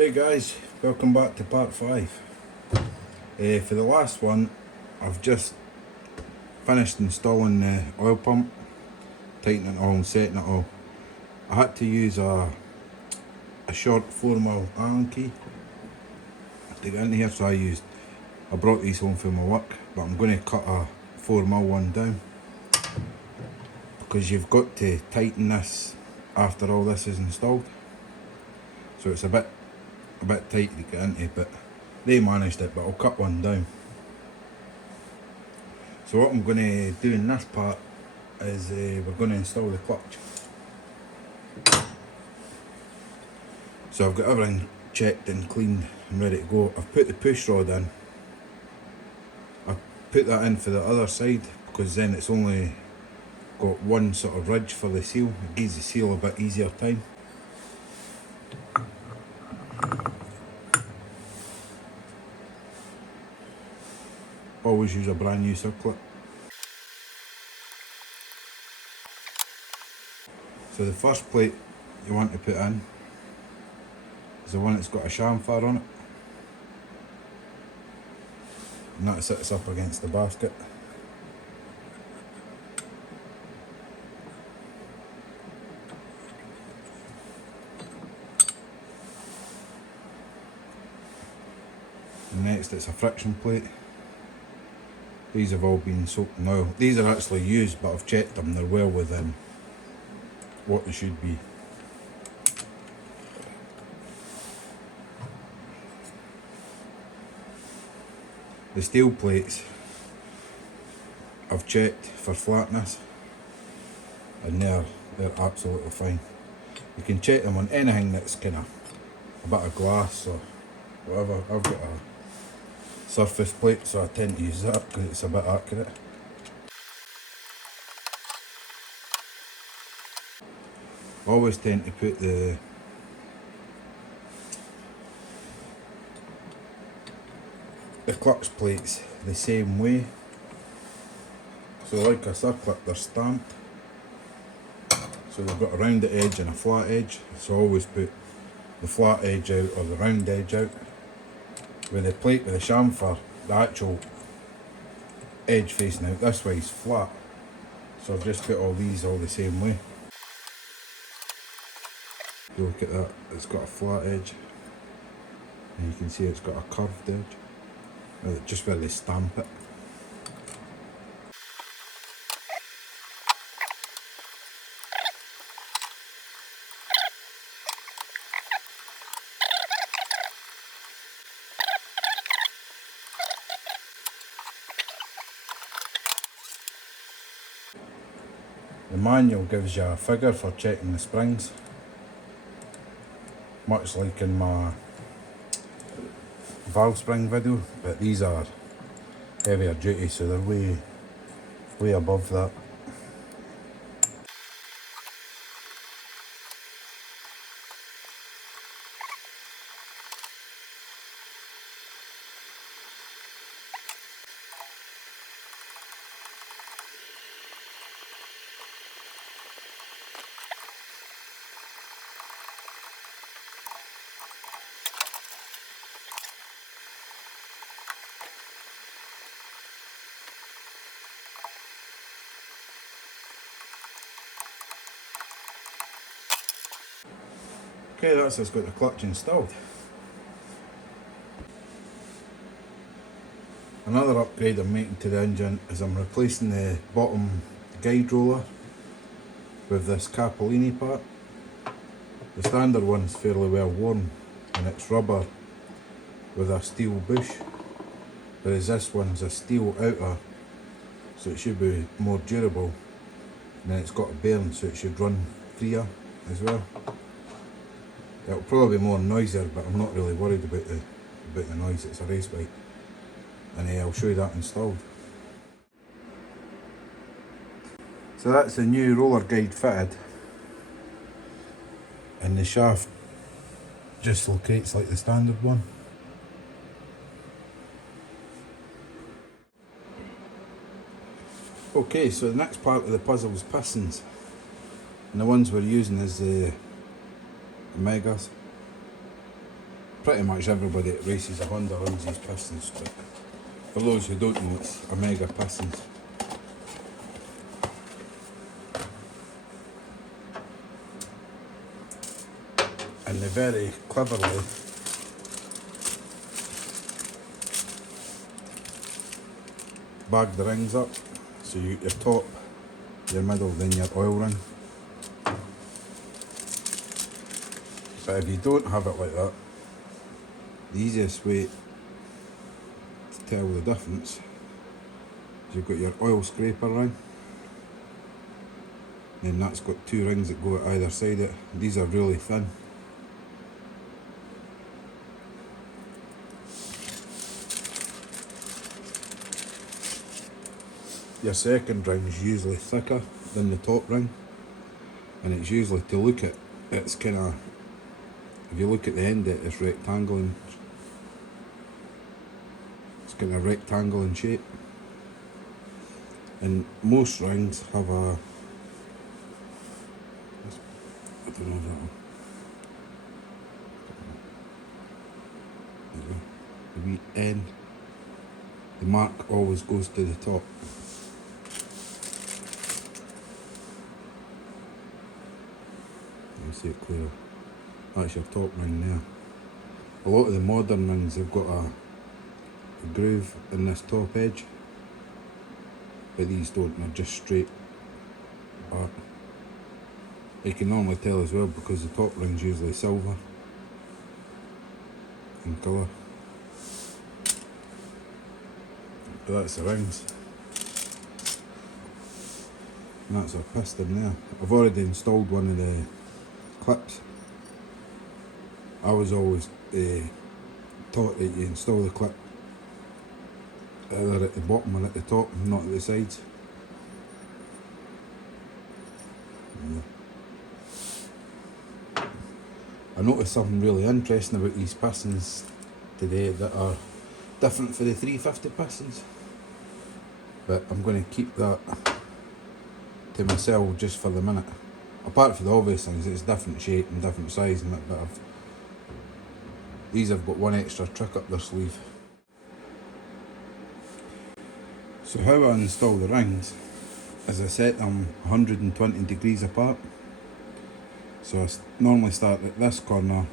Hey guys, welcome back to part 5. For the last one, I've just finished installing the oil pump, tightening it all and setting it all. I had to use a short 4mm Allen key to get in here, so I brought these home for my work, but I'm going to cut a 4mm one down because you've got to tighten this after all this is installed. So it's a bit tight to get into, but they managed it, but I'll cut one down. So what I'm going to do in this part is we're going to install the clutch. So I've got everything checked and cleaned and ready to go. I've put the push rod in. I put that in for the other side because then it's only got one sort of ridge for the seal. It gives the seal a bit easier time. Always use a brand new circlip. So the first plate you want to put in is the one that's got a chamfer on it, and that sits up against the basket. And next it's a friction plate. These have all been soaked in oil. These are actually used, but I've checked them, they're well within what they should be. The steel plates I've checked for flatness and they're absolutely fine. You can check them on anything that's kind of a bit of glass or whatever. I've got a surface plate, so I tend to use that because it's a bit accurate. I always tend to put the clutch plates the same way. So like a circlip, they're stamped, so they've got a rounded edge and a flat edge. So I always put the flat edge out or the round edge out. With the plate with the chamfer, the actual edge facing out this way is flat, so I've just put all these all the same way. If you look at that, it's got a flat edge, and you can see it's got a curved edge, just where they stamp it. The manual gives you a figure for checking the springs, much like in my valve spring video, but these are heavier duty, so they're way above that. Okay, that's us got the clutch installed. Another upgrade I'm making to the engine is I'm replacing the bottom guide roller with this Capellini part. The standard one's fairly well worn and it's rubber with a steel bush, whereas this one's a steel outer, so it should be more durable, and then it's got a bearing, so it should run freer as well. It'll probably be more noisier, but I'm not really worried about the noise. It's a race bike, and I'll show you that installed. So that's the new roller guide fitted, and the shaft just locates like the standard one. Okay, so the next part of the puzzle is pistons, and the ones we're using is the Megas. Pretty much everybody that races a Honda runs these pistons, but for those who don't know, it's Omega Pistons. And they very cleverly bag the rings up. So you get your top, your middle, then your oil ring. But if you don't have it like that, the easiest way to tell the difference is you've got your oil scraper ring. Then that's got two rings that go at either side of it. These are really thin. Your second ring is usually thicker than the top ring, and it's usually, to look at, it's kind of, if you look at the end of it, it's rectangle, it's kind of rectangle in shape. And most rings have a, I don't know if that one, the wee N, the mark always goes to the top. See it clear. That's your top ring there. A lot of the modern rings have got a groove in this top edge, but these don't, they're just straight back. You can normally tell as well because the top ring's usually silver in colour. But that's the rings. And that's our piston there. I've already installed one of the clips. I was always taught that you install the clip either at the bottom or at the top, not at the sides. Yeah. I noticed something really interesting about these pistons today that are different for the 350 pistons, but I'm going to keep that to myself just for the minute. Apart from the obvious things, it's different shape and different size and that, but these have got one extra trick up their sleeve. So how I install the rings is I set them 120 degrees apart. So I normally start at this corner,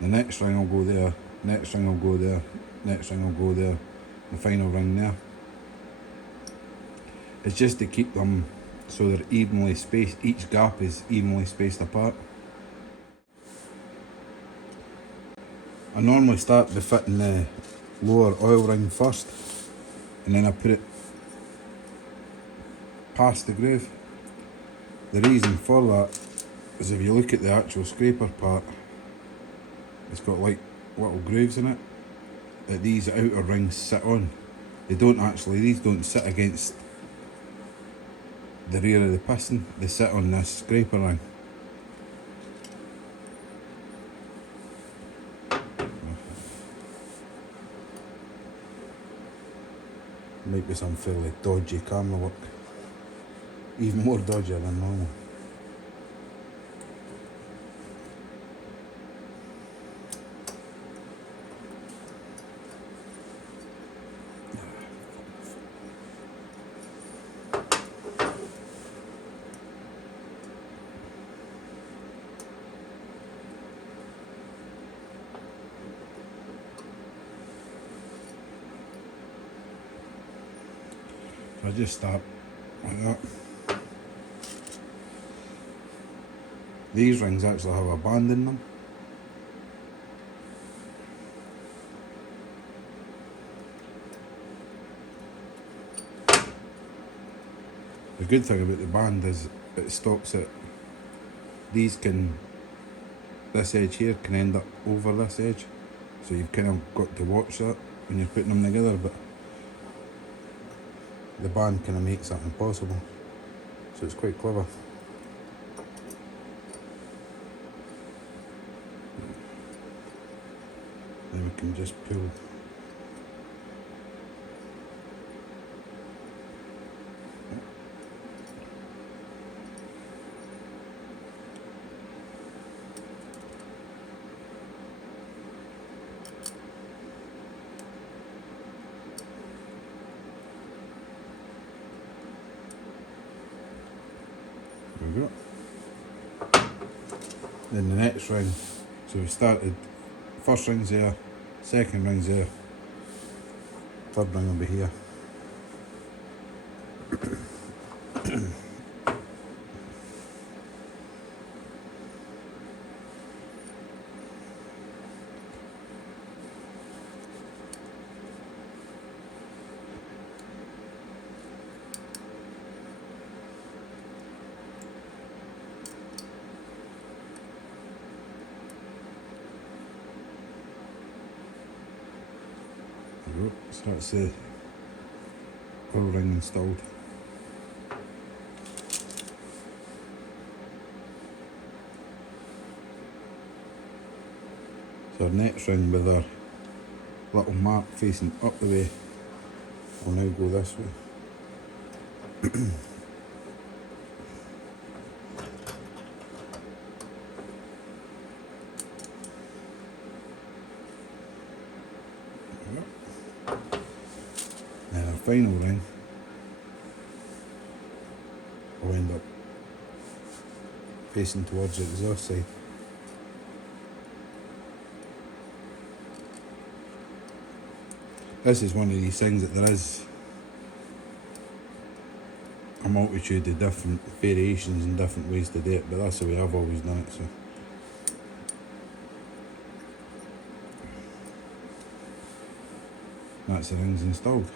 the next ring will go there, next ring will go there, next ring will go there, the final ring there. It's just to keep them so they're evenly spaced, each gap is evenly spaced apart. I normally start by fitting the lower oil ring first, and then I put it past the groove. The reason for that is if you look at the actual scraper part, it's got like little grooves in it that these outer rings sit on. They don't actually, these don't sit against the rear of the piston, they sit on this scraper ring. Might be some fairly dodgy camera work, even more dodgier than normal. I just start like that. These rings actually have a band in them. The good thing about the band is it stops it. These can, this edge here can end up over this edge, so you've kind of got to watch that when you're putting them together, but the band kind of makes that impossible, so it's quite clever. Then we can just pull. Then the next ring, so we started, first ring's there, second ring's there, third ring will be here. So that's the oil ring installed. So our next ring with our little mark facing up the way will now go this way. And our final ring will end up facing towards the exhaust side. This is one of these things that there is a multitude of different variations and different ways to do it, but that's the way I've always done it. So that's the rings installed.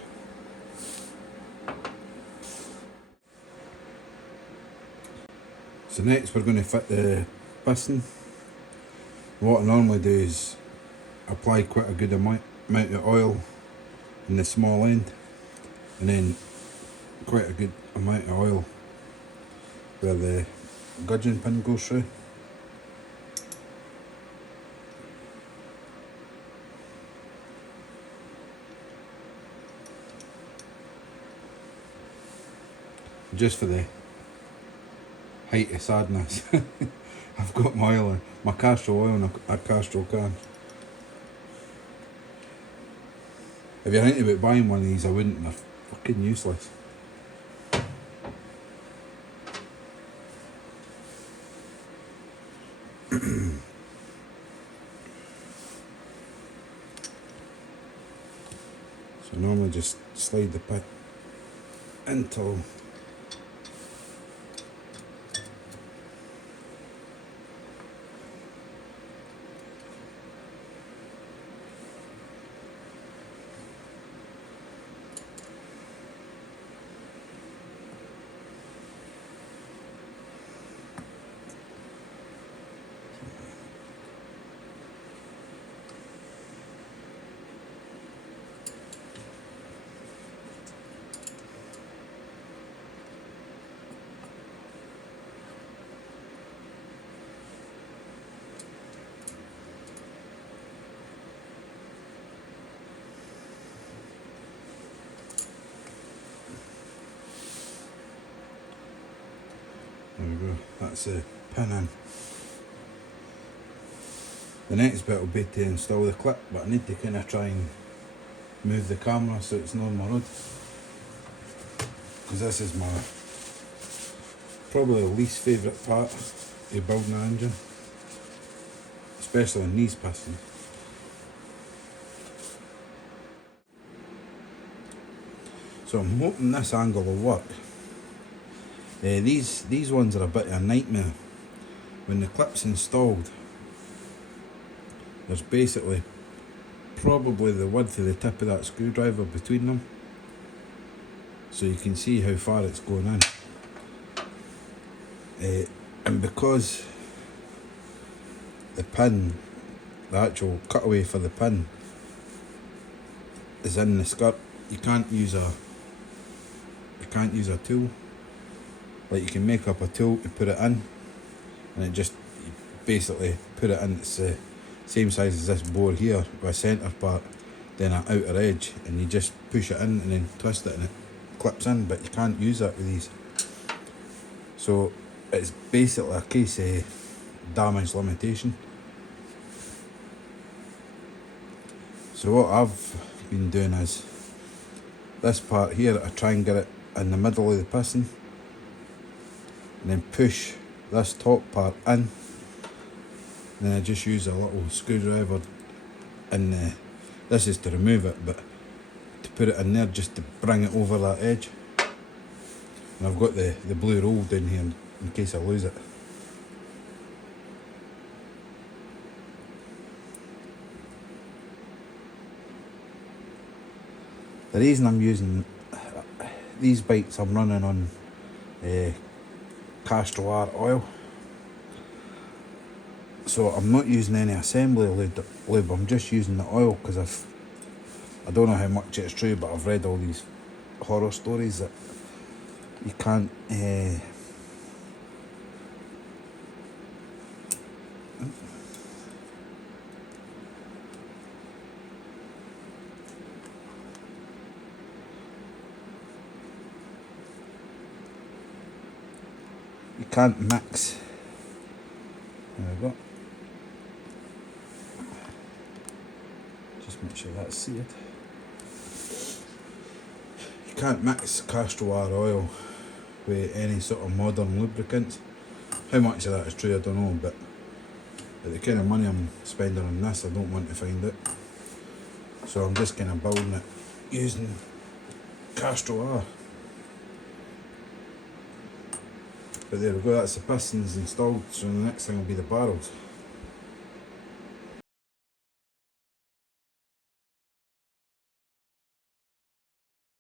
So next we're going to fit the piston. What I normally do is apply quite a good amount of oil in the small end, and then quite a good amount of oil where the gudgeon pin goes through. Just for the height of sadness, I've got my oil, my Castrol oil in a Castrol can. If you're thinking about buying one of these, I wouldn't. They're fucking useless. So normally just slide the pit until there we go, that's a pin in. The next bit will be to install the clip, but I need to kind of try and move the camera so it's not on my road, because this is my probably the least favourite part of building an engine, especially on these pistons. So I'm hoping this angle will work. These ones are a bit of a nightmare. When the clip's installed, there's basically probably the width of the tip of that screwdriver between them, so you can see how far it's going in. And because the pin, the actual cutaway for the pin, is in the skirt, you can't use a tool. Like, you can make up a tool to put it in, and it just, you basically put it in. It's the same size as this bore here, with a centre part, then an outer edge, and you just push it in and then twist it and it clips in, but you can't use that with these. So it's basically a case of damage limitation. So what I've been doing is, this part here, I try and get it in the middle of the piston, and then push this top part in, then I just use a little screwdriver and this is to remove it, but to put it in there just to bring it over that edge. And I've got the blue roll down here in case I lose it. The reason I'm using these bikes, I'm running on castor oil, so I'm not using any assembly lube. I'm just using the oil because I don't know how much it's true, but I've read all these horror stories that you can't mix. There we go. Just make sure that's seared. You can't mix castor oil with any sort of modern lubricants. How much of that is true I don't know, but at the kind of money I'm spending on this, I don't want to find it. So I'm just kind of building it using castor oil. But there we go, that's the pistons installed, so the next thing will be the barrels.